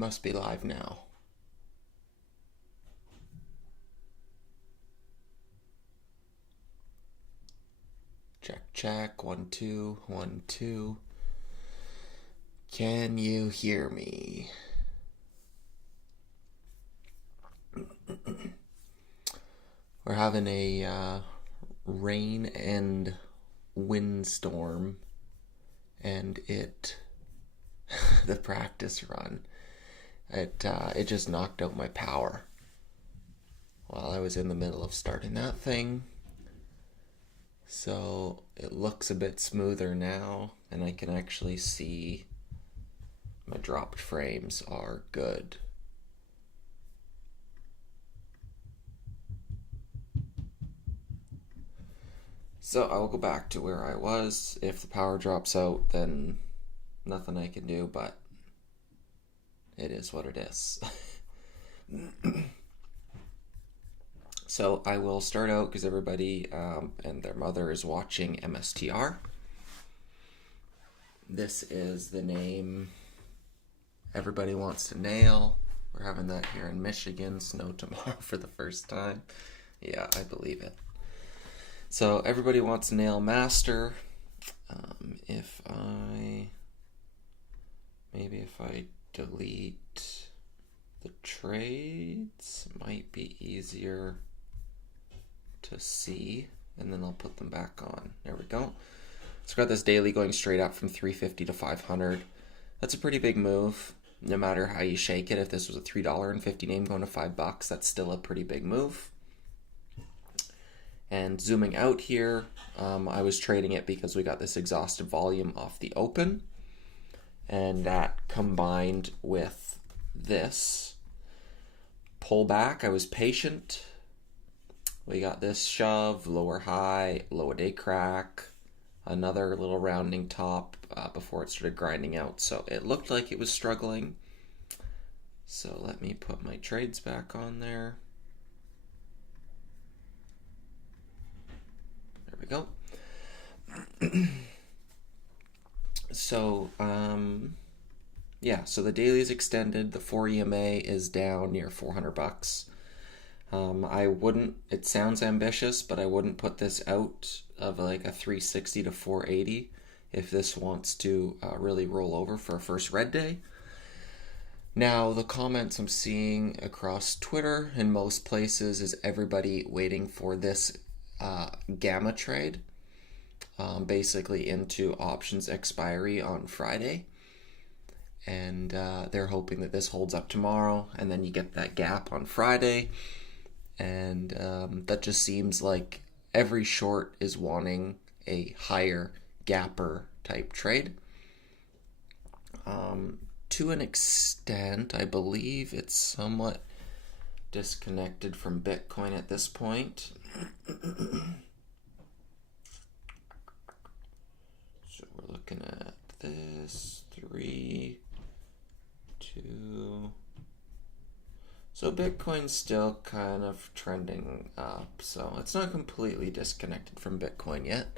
must be live now. Check, check. 1, 2, 1, 2. Can you hear me? We're having a rain and windstorm, and the practice run, it just knocked out my power while I was in the middle of starting that thing. So it looks a bit smoother now, and I can actually see my dropped frames are good. So I will go back to where I was. If the power drops out, then nothing I can do, but it is what it is. So I will start out because everybody and their mother is watching MSTR. This is the name everybody wants to nail. We're having that here in Michigan. Snow tomorrow for the first time. Yeah, I believe it. So everybody wants to nail master. If I delete the trades, it might be easier to see, and then I'll put them back on. There we go. So got this daily going straight up from 350 to 500. That's a pretty big move. No matter how you shake it, if this was a $3.50 name going to $5, that's still a pretty big move. And zooming out here, I was trading it because we got this exhaustive volume off the open. And that combined with this pullback, I was patient. We got this shove, lower high, low day crack, another little rounding top before it started grinding out. So it looked like it was struggling. So let me put my trades back on there. We go. So, so the daily is extended. The 4 EMA is down near $400. I wouldn't, it sounds ambitious, but I wouldn't put this out of like a 360 to 480 if this wants to really roll over for a first red day. Now, the comments I'm seeing across Twitter in most places is everybody waiting for this gamma trade, basically into options expiry on Friday, and they're hoping that this holds up tomorrow, and then you get that gap on Friday, and that just seems like every short is wanting a higher gapper type trade. To an extent, I believe it's somewhat disconnected from Bitcoin at this point. So we're looking at this 3, 2. So Bitcoin's still kind of trending up, so it's not completely disconnected from Bitcoin yet.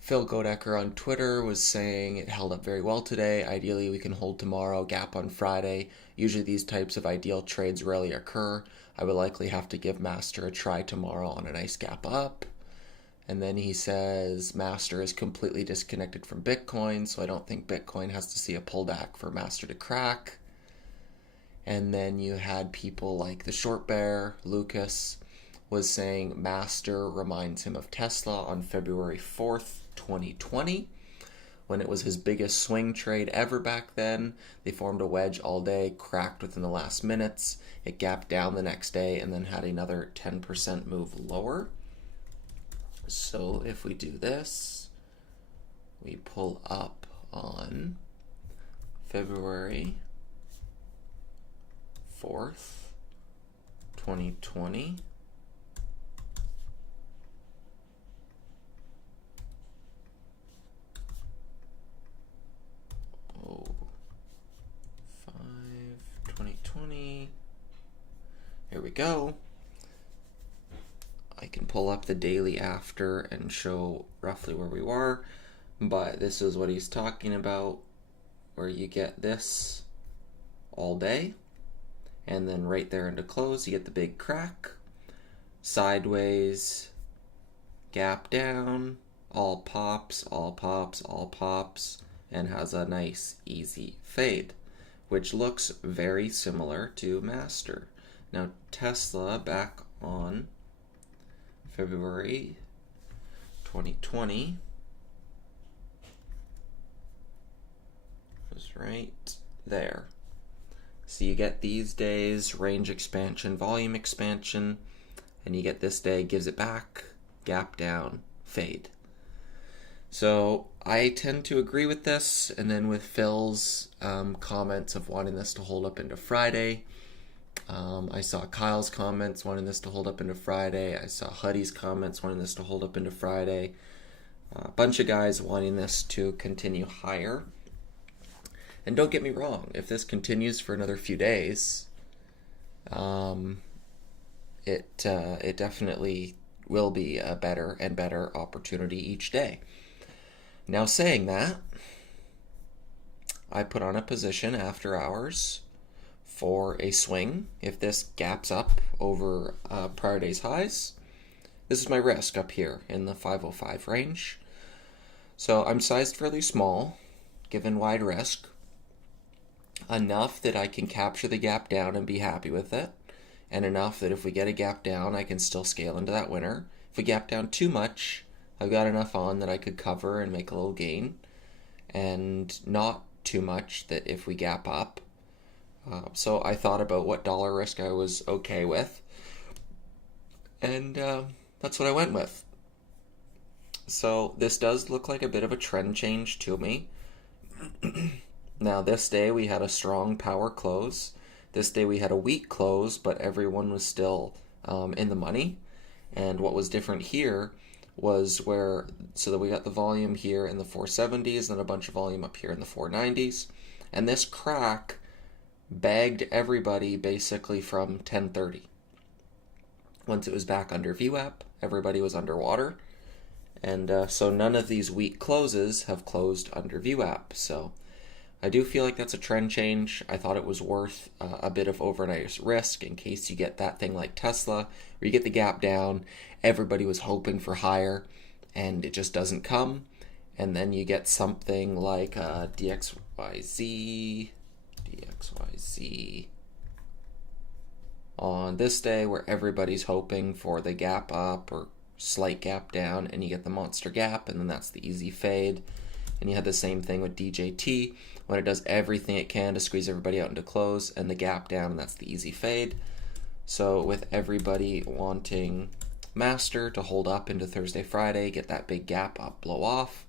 Phil Godecker on Twitter was saying it held up very well today. Ideally, we can hold tomorrow, gap on Friday. Usually these types of ideal trades rarely occur. I would likely have to give Master a try tomorrow on a nice gap up. And then he says Master is completely disconnected from Bitcoin, so I don't think Bitcoin has to see a pullback for Master to crack. And then you had people like the Short Bear, Lucas, was saying Master reminds him of Tesla on February 4th, 2020, when it was his biggest swing trade ever back then. They formed a wedge all day, cracked within the last minutes. It gapped down the next day and then had another 10% move lower. So if we do this, we pull up on February 4th, 2020. Oh, 2020. Here we go. I can pull pull up the daily after and show roughly where we were, but this is what he's talking about, where you get this all day, and then right there into close, you get the big crack, sideways, gap down, all pops, all pops, all pops, and has a nice easy fade, which looks very similar to Master. Now Tesla back on February 2020 was right there. So you get these days range expansion, volume expansion, and you get this day gives it back, gap down, fade. So I tend to agree with this, and then with Phil's comments of wanting this to hold up into Friday. I saw Kyle's comments wanting this to hold up into Friday. I saw Huddy's comments wanting this to hold up into Friday. A bunch of guys wanting this to continue higher. And don't get me wrong, if this continues for another few days, it definitely will be a better and better opportunity each day. Now saying that, I put on a position after hours for a swing if this gaps up over prior day's highs. This is my risk up here in the 505 range. So I'm sized fairly small, given wide risk, enough that I can capture the gap down and be happy with it, and enough that if we get a gap down, I can still scale into that winner. If we gap down too much, I've got enough on that I could cover and make a little gain, and not too much that if we gap up. So I thought about what dollar risk I was okay with, and that's what I went with. So this does look like a bit of a trend change to me. Now this day we had a strong power close. This day we had a weak close, but everyone was still in the money. And what was different here was so that we got the volume here in the 470s and a bunch of volume up here in the 490s. And this crack bagged everybody basically from 1030. Once it was back under VWAP, everybody was underwater. And so none of these weak closes have closed under VWAP. So I do feel like that's a trend change. I thought it was worth a bit of overnight risk in case you get that thing like Tesla, where you get the gap down, everybody was hoping for higher, and it just doesn't come. And then you get something like DXYZ on this day where everybody's hoping for the gap up or slight gap down, and you get the monster gap, and then that's the easy fade. And you had the same thing with DJT when it does everything it can to squeeze everybody out into close and the gap down, and that's the easy fade. So with everybody wanting Master to hold up into Thursday, Friday, get that big gap up, blow off.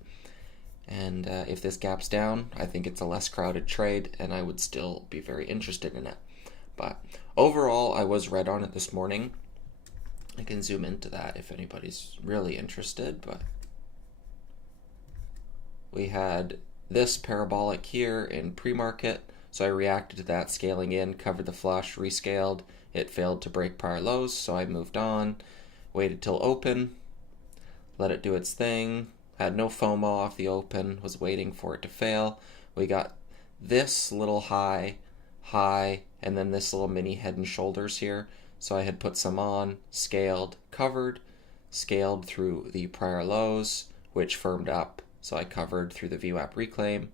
And if this gaps down, I think it's a less crowded trade, and I would still be very interested in it. But overall, I was red on it this morning. I can zoom into that if anybody's really interested, but we had this parabolic here in pre-market, so I reacted to that, scaling in, covered the flush, rescaled. It failed to break prior lows, so I moved on, waited till open, let it do its thing, had no FOMO off the open, was waiting for it to fail. We got this little high, and then this little mini head and shoulders here. So I had put some on, scaled, covered, scaled through the prior lows, which firmed up. So I covered through the VWAP reclaim.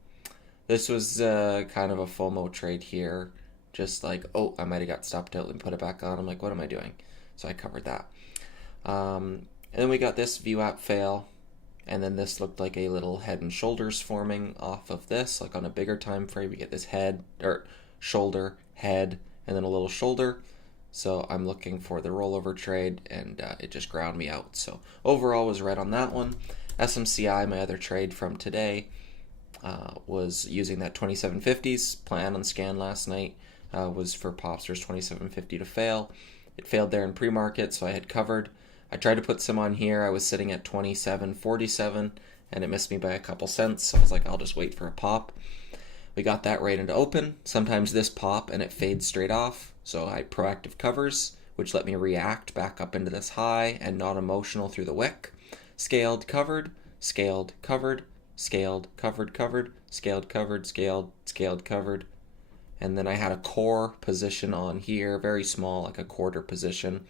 This was kind of a FOMO trade here. Just like, oh, I might have got stopped out and put it back on. I'm like, what am I doing? So I covered that. And then we got this VWAP fail. And then this looked like a little head and shoulders forming off of this. Like on a bigger time frame, we get this head, or shoulder, head, and then a little shoulder. So I'm looking for the rollover trade, and it just ground me out. So overall was red on that one. SMCI, my other trade from today, was using that 2750s plan on scan last night. Was for Popsters 2750 to fail. It failed there in pre-market, so I had covered. I tried to put some on here. I was sitting at 2747, and it missed me by a couple cents. So I was like, I'll just wait for a pop. We got that right into open. Sometimes this pop and it fades straight off. So I proactive covers, which let me react back up into this high and not emotional through the wick. Scaled, covered, scaled, covered, scaled, covered, covered, scaled, covered, scaled, scaled, covered. And then I had a core position on here, very small, like a quarter position,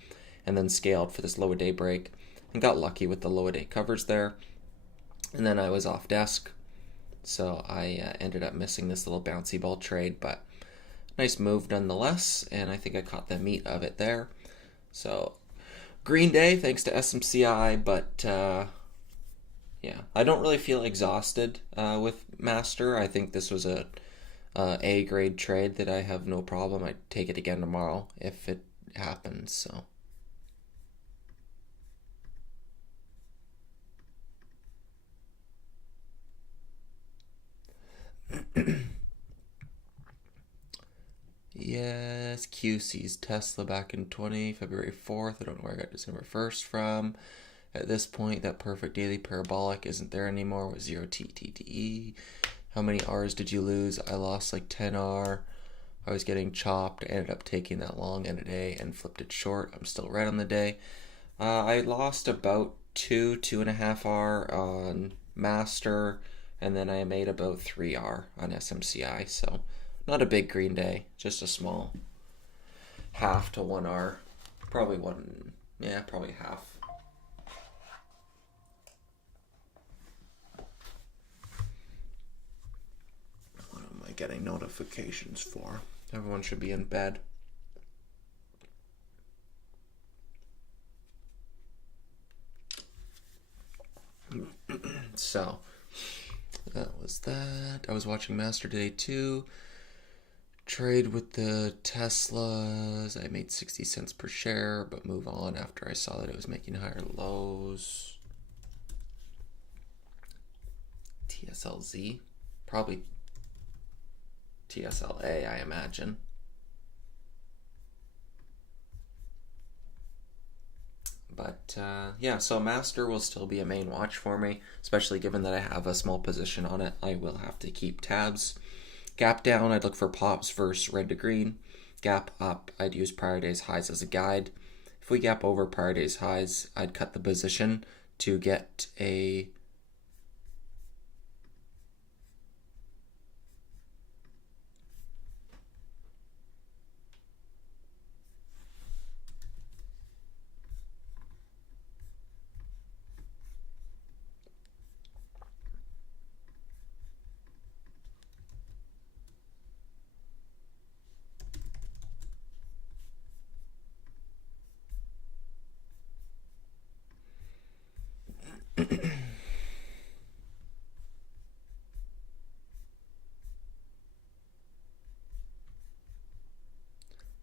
and then scaled for this low a day break and got lucky with the low a day covers there. And then I was off desk, so I ended up missing this little bouncy ball trade, but nice move nonetheless, and I think I caught the meat of it there. So green day thanks to SMCI, but yeah, I don't really feel exhausted with Master. I think this was a A grade trade that I have no problem. I'd take it again tomorrow if it happens. So yes, QC's Tesla back in February 4th. I don't know where I got December 1st from. At this point, that perfect daily parabolic isn't there anymore with 0 TTTE. How many R's did you lose? I lost like 10 R. I was getting chopped. I ended up taking that long in a day and flipped it short. I'm still right on the day. I lost about 2.5 R on Master, and then I made about 3 R on SMCI. So not a big green day, just a small half to 1 R. Probably one, yeah, probably half. Getting notifications for. Everyone should be in bed. So that was that. I was watching Master today too. Trade with the Teslas. I made 60 cents per share, but move on after I saw that it was making higher lows. TSLZ, probably TSLA, I imagine. But yeah, so Master will still be a main watch for me, especially given that I have a small position on it. I will have to keep tabs. Gap down, I'd look for pops versus red to green. Gap up, I'd use prior day's highs as a guide. If we gap over prior day's highs, I'd cut the position to get a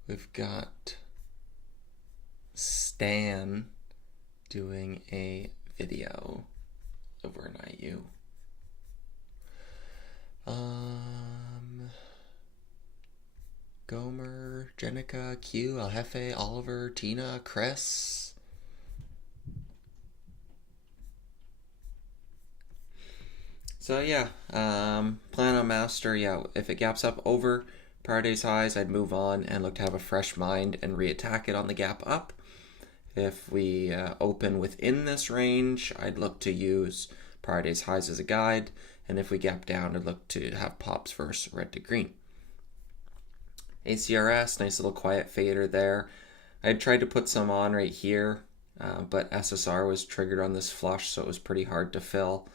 we've got Stan doing a video over in IU. Gomer, Jenica, Q, El Jefe, Oliver, Tina, Chris. So yeah, plan on Master. Yeah, if it gaps up over prior day's highs, I'd move on and look to have a fresh mind and reattack it on the gap up. If we open within this range, I'd look to use prior day's highs as a guide, and if we gap down, I'd look to have pops versus red to green. ACRS, nice little quiet fader there. I tried to put some on right here, but SSR was triggered on this flush, so it was pretty hard to fill.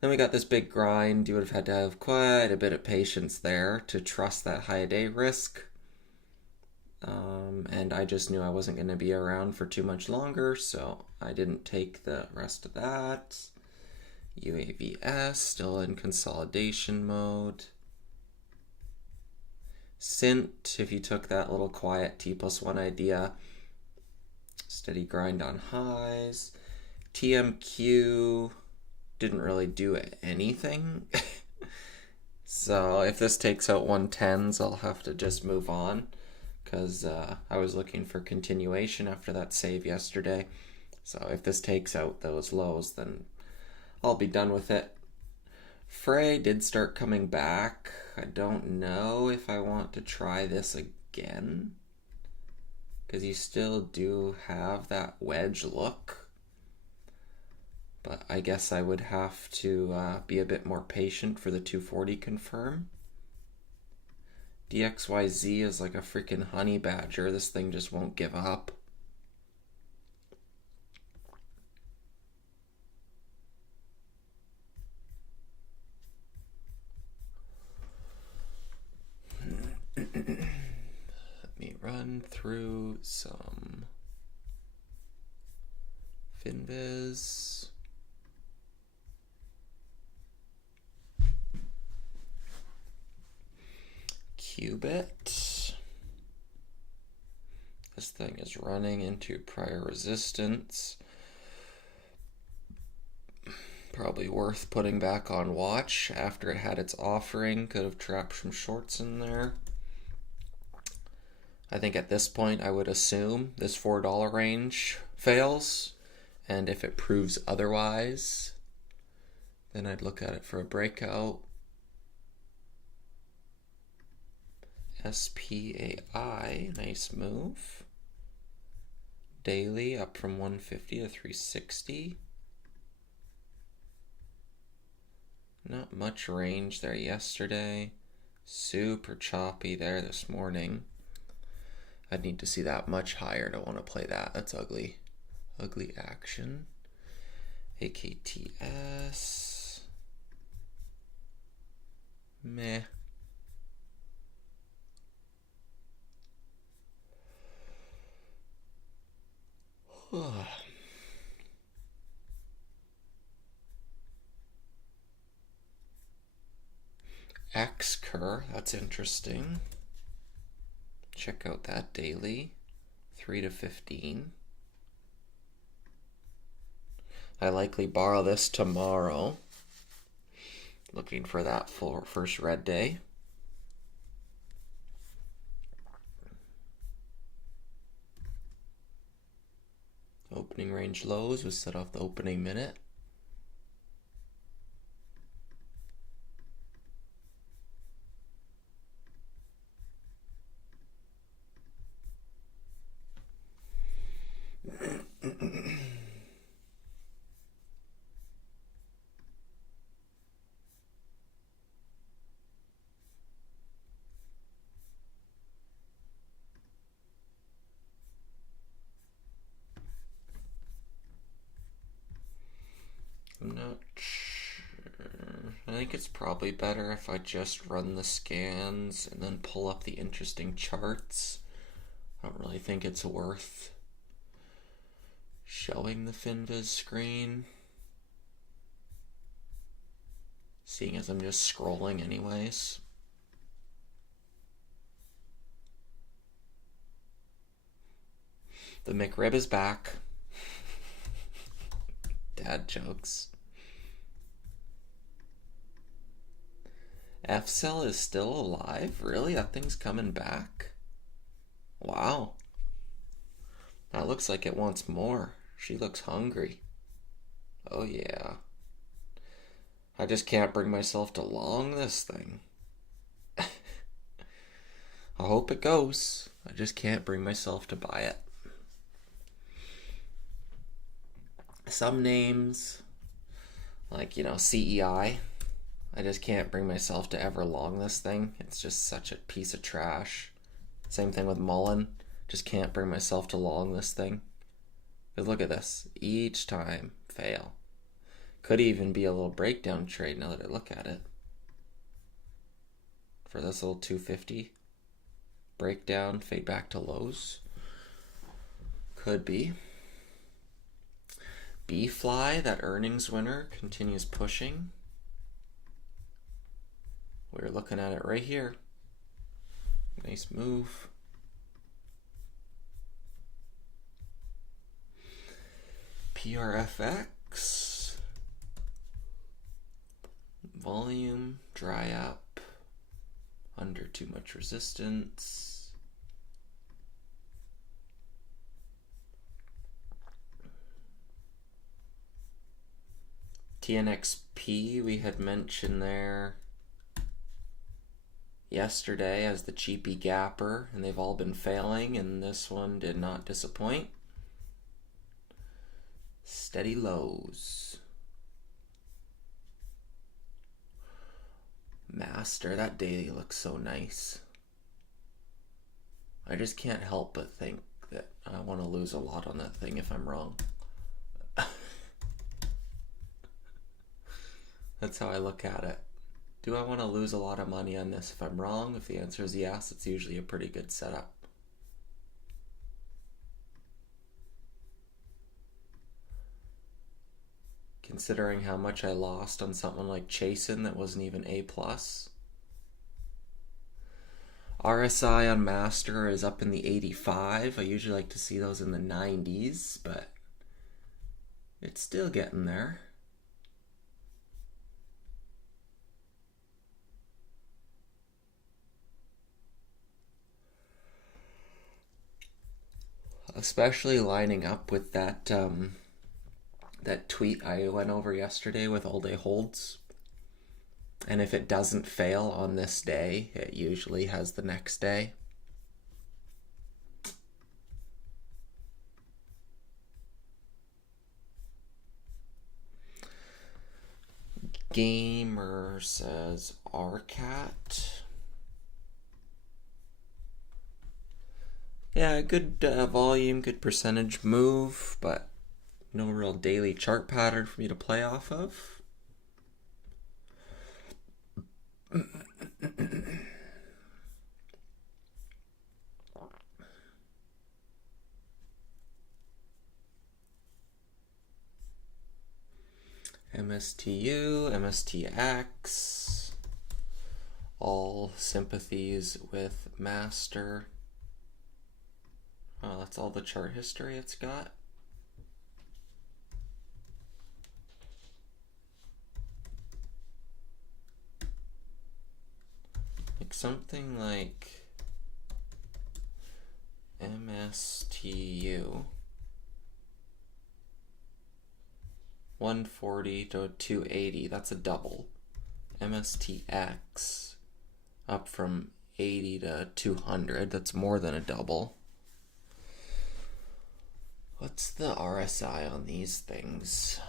Then we got this big grind. You would have had to have quite a bit of patience there to trust that high day risk. And I just knew I wasn't going to be around for too much longer, so I didn't take the rest of that. UAVS, still in consolidation mode. Sint, if you took that little quiet T+1 idea, steady grind on highs. TMQ didn't really do anything. So if this takes out 110s, I'll have to just move on, because I was looking for continuation after that save yesterday. So if this takes out those lows, then I'll be done with it. Frey did start coming back. I don't know if I want to try this again, because you still do have that wedge look. But I guess I would have to be a bit more patient for the 240 confirm. DXYZ is like a freaking honey badger. This thing just won't give up. Let me run through some FinViz. Qubit. This thing is running into prior resistance. Probably worth putting back on watch after it had its offering. Could have trapped some shorts in there. I think at this point I would assume this $4 range fails, and if it proves otherwise, then I'd look at it for a breakout. SPAI, nice move. Daily up from 150 to 360. Not much range there yesterday. Super choppy there this morning. I'd need to see that much higher to want to play that. That's ugly. Ugly action. AKTS. Meh. Xcur, that's interesting. Check out that daily, 3 to 15. I likely borrow this tomorrow. Looking for that first red day. Opening range lows was set off the opening minute. I'm not sure. I think it's probably better if I just run the scans and then pull up the interesting charts. I don't really think it's worth showing the FinViz screen, seeing as I'm just scrolling anyways. The McRib is back. Dad jokes. F-Cell is still alive? Really? That thing's coming back? Wow. That looks like it wants more. She looks hungry. Oh yeah. I just can't bring myself to long this thing. I hope it goes. I just can't bring myself to buy it. Some names, like, CEI, I just can't bring myself to ever long this thing. It's just such a piece of trash. Same thing with Mullen. Just can't bring myself to long this thing. But look at this. Each time, fail. Could even be a little breakdown trade now that I look at it. For this little 250. Breakdown, fade back to lows. Could be. B-Fly, that earnings winner, continues pushing. We're looking at it right here. Nice move. PRFX. Volume, dry up. Under too much resistance. TNXP we had mentioned there. yesterday as the cheapy gapper, and they've all been failing, and this one did not disappoint. Steady lows. Master, that daily looks so nice. I just can't help but think that I want to lose a lot on that thing if I'm wrong. That's how I look at it. Do I want to lose a lot of money on this if I'm wrong? If the answer is yes, it's usually a pretty good setup. Considering how much I lost on something like Chasin that wasn't even A+. RSI on Master is up in the 85. I usually like to see those in the 90s, but it's still getting there. Especially lining up with that that tweet I went over yesterday with all day holds. And if it doesn't fail on this day, it usually has the next day. Gamer says RCAT. Yeah, good volume, good percentage move, but no real daily chart pattern for me to play off of. MSTU, MSTX, all sympathies with Master. Oh, that's all the chart history it's got. Like something like MSTU 140 to 280, that's a double. MSTX up from 80 to 200, that's more than a double. What's the RSI on these things?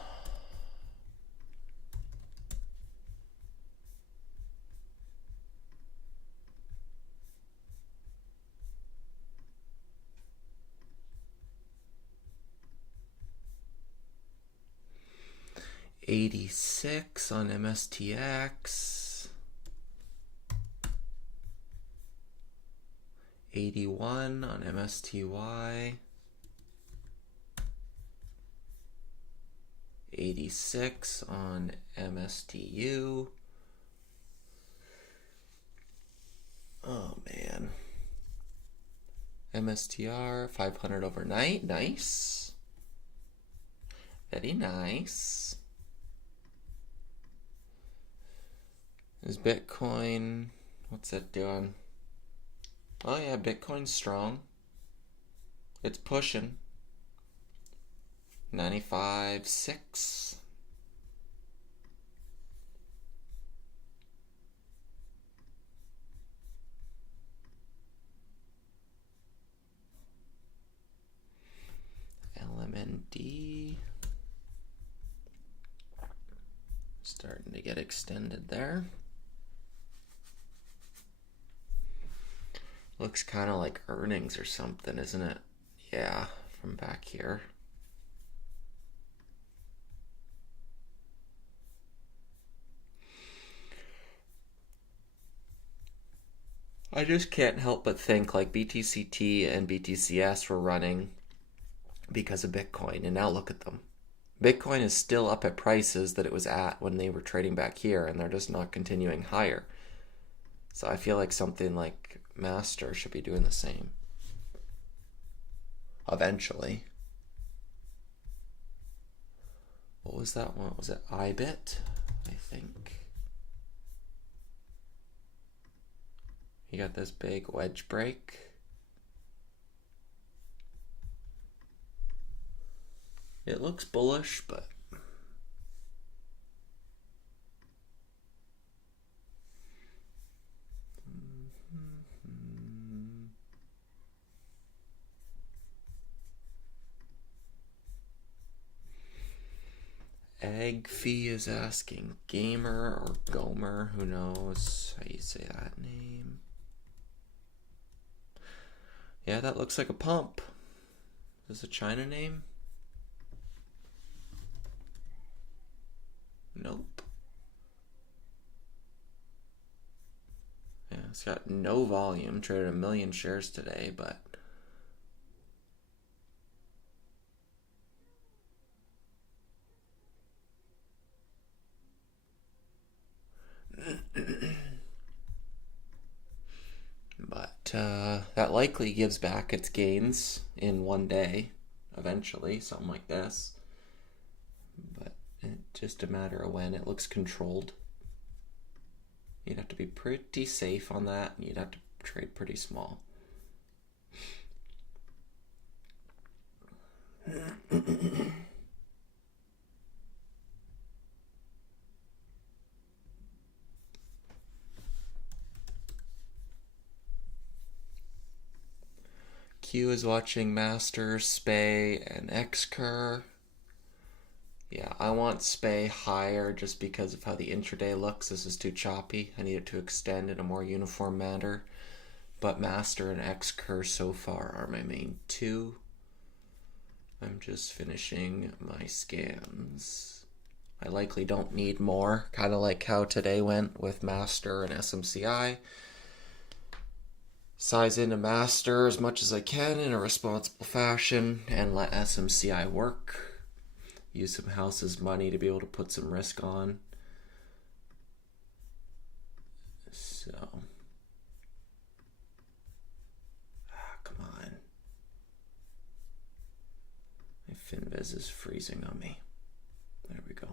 $86 on MSTX. 81 on MSTY. 86 on MSTU. Oh man. MSTR 500 overnight. Nice. Very nice. Is Bitcoin, what's it doing? Oh yeah, Bitcoin's strong. It's pushing. 95.6. LMND starting to get extended there. Looks kind of like earnings or something, isn't it? Yeah, from back here. I just can't help but think like BTCT and BTCS were running because of Bitcoin, and now look at them. Bitcoin is still up at prices that it was at when they were trading back here, and they're just not continuing higher. So I feel like something like Master should be doing the same. Eventually. What was that one? Was it iBit? I think. You got this big wedge break. It looks bullish, but Egfee is asking Gamer or Gomer, who knows how you say that name. Yeah, that looks like a pump. Is this a China name? Nope. Yeah, it's got no volume. Traded 1 million shares today, but that likely gives back its gains in one day, eventually, something like this. But it's just a matter of when. It looks controlled. You'd have to be pretty safe on that, and you'd have to trade pretty small. Q is watching Master, Spay, and Xcur. Yeah, I want Spay higher just because of how the intraday looks. This is too choppy. I need it to extend in a more uniform manner. But Master and Xcur so far are my main two. I'm just finishing my scans. I likely don't need more, kind of like how today went with Master and SMCI. Size into Master as much as I can in a responsible fashion and let SMCI work. Use some house's money to be able to put some risk on. So, come on. My Finviz is freezing on me. There we go.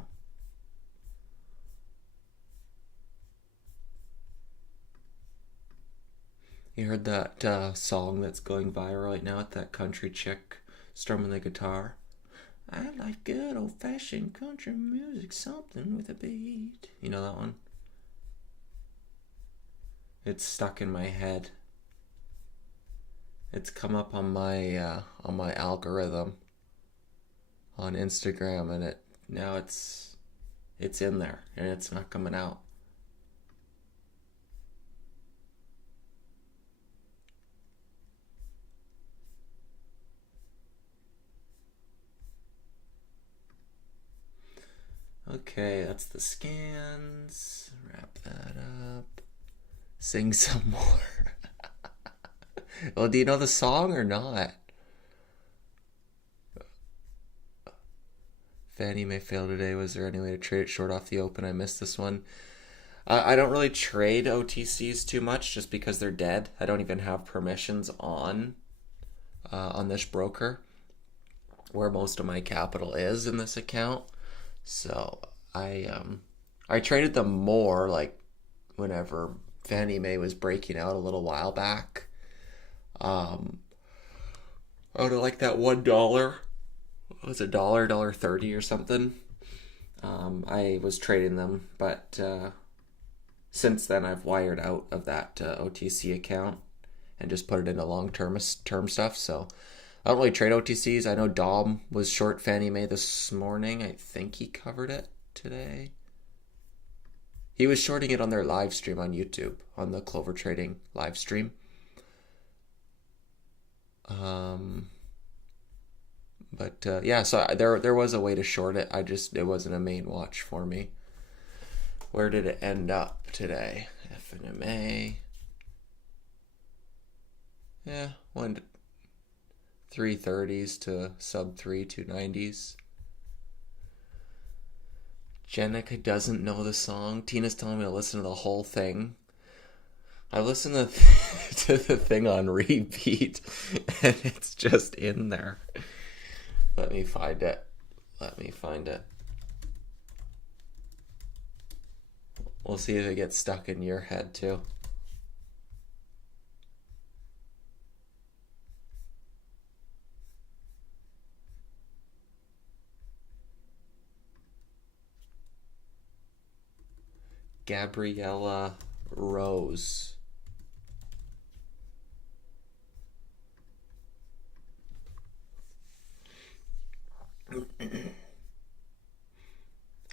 You heard that song that's going viral right now with that country chick strumming the guitar? I like good old-fashioned country music, something with a beat. You know that one? It's stuck in my head. It's come up on my algorithm on Instagram, and now it's in there, and it's not coming out. Okay, that's the scans. Wrap that up. Sing some more. Well, do you know the song or not? Fannie Mae failed today. Was there any way to trade it short off the open? I missed this one. I don't really trade OTCs too much just because they're dead. I don't even have permissions on this broker where most of my capital is in this account. So I traded them more like whenever Fannie Mae was breaking out a little while back. Out of like that $1, what was it, $1.30 or something. I was trading them, but since then I've wired out of that OTC account and just put it into long-term stuff. So I don't really trade OTCs. I know Dom was short Fannie Mae this morning. I think he covered it today. He was shorting it on their live stream on YouTube, on the Clover Trading live stream. Yeah, so there was a way to short it. It wasn't a main watch for me. Where did it end up today? FNMA. Yeah, 330s to sub 290s. Jenica doesn't know the song. Tina's telling me to listen to the whole thing. I listened to the thing on repeat, and it's just in there. Let me find it. We'll see if it gets stuck in your head, too. Gabriella Rose.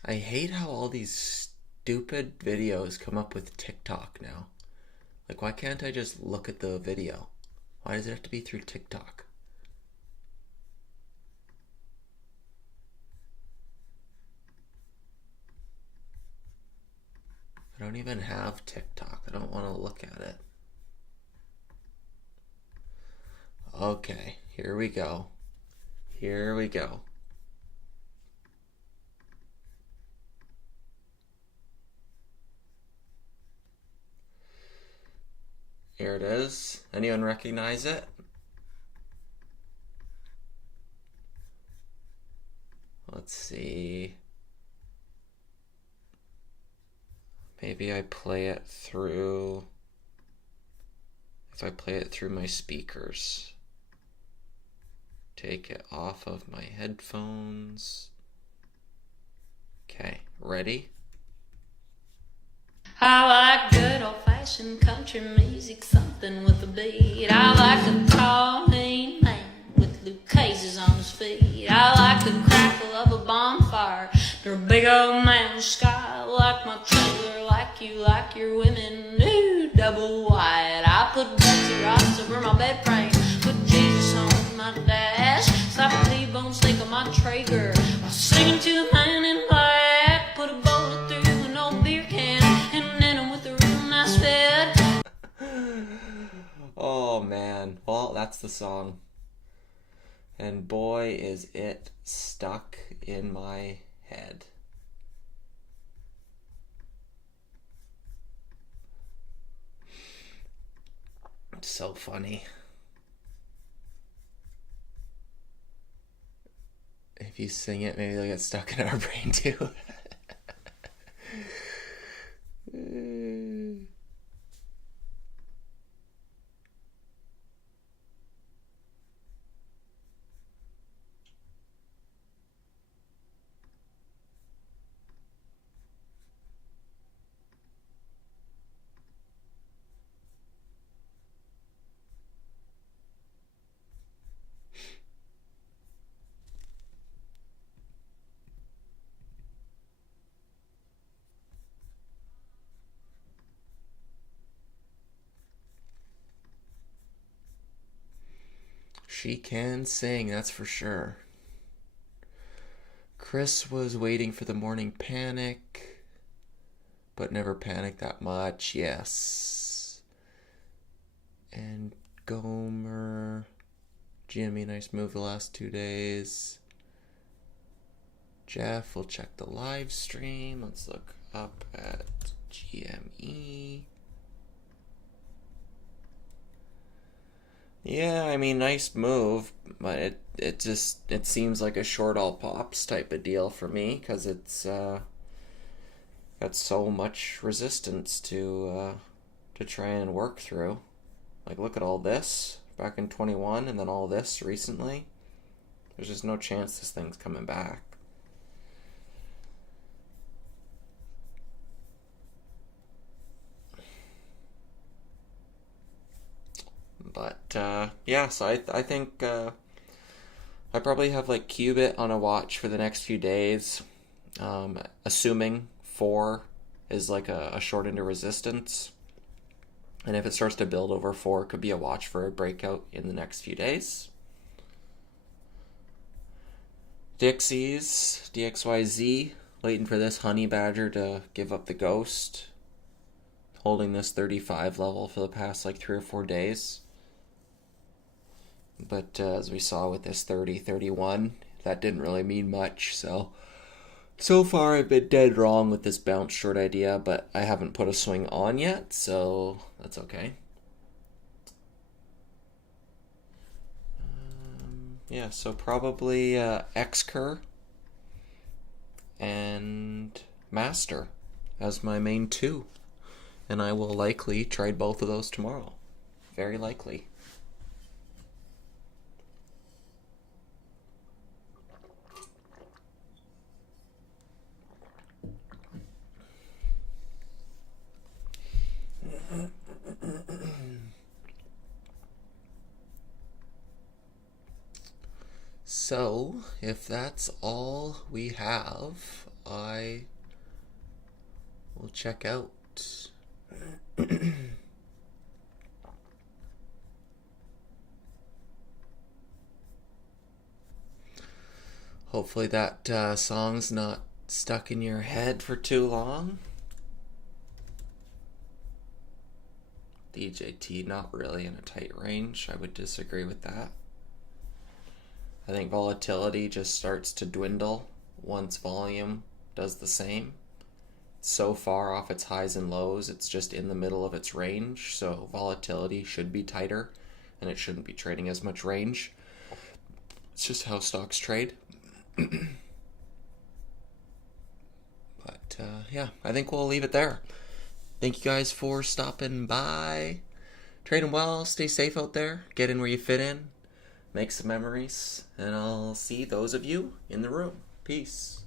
I hate how all these stupid videos come up with TikTok now. Like, why can't I just look at the video? Why does it have to be through TikTok? I don't even have TikTok. I don't want to look at it. Okay, here we go. Here we go. Here it is. Anyone recognize it? Let's see. Maybe I play it through... If I play it through my speakers. Take it off of my headphones. Okay, ready? I like good old-fashioned country music, something with a beat. I like a tall, mean man with Lucchese's on his feet. I like the crackle of a bonfire under a big old mountain sky. I like my trailer like you like your women, ooh, double wide. I put Betsy Ross over my bed frame, put Jesus on my dash, slap a T-bone steak on my Traeger while singing to a man in black. Put a bullet through an old beer can and then I'm with a real nice fit. Oh man, well, that's the song. And boy, is it stuck in my head. It's so funny. If you sing it, maybe they'll get stuck in our brain too. She can sing, that's for sure. Chris was waiting for the morning panic, but never panicked that much, yes. And Gomer, Jimmy, nice move the last 2 days. Jeff will check the live stream. Let's look up at GME. Yeah, I mean, nice move, but it seems like a short all pops type of deal for me because it's got so much resistance to try and work through. Like, look at all this back in 21 and then all this recently. There's just no chance this thing's coming back. But yeah, so I think I probably have like Qubit on a watch for the next few days, assuming 4 is like a short into resistance. And if it starts to build over 4, it could be a watch for a breakout in the next few days. Dixie's, DXYZ, waiting for this honey badger to give up the ghost. Holding this 35 level for the past like 3 or 4 days. But as we saw with this 30-31, that didn't really mean much. So far I've been dead wrong with this bounce short idea, but I haven't put a swing on yet, so that's okay. Yeah, so probably X-Cur and Master as my main 2. And I will likely trade both of those tomorrow. Very likely. So, if that's all we have, I will check out. Hopefully that song's not stuck in your head for too long. DJT not really in a tight range. I would disagree with that. I think volatility just starts to dwindle once volume does the same. It's so far off its highs and lows, it's just in the middle of its range, so volatility should be tighter and it shouldn't be trading as much range. It's just how stocks trade. But yeah, I think we'll leave it there. Thank you guys for stopping by. Trading well, stay safe out there, get in where you fit in, make some memories, and I'll see those of you in the room. Peace.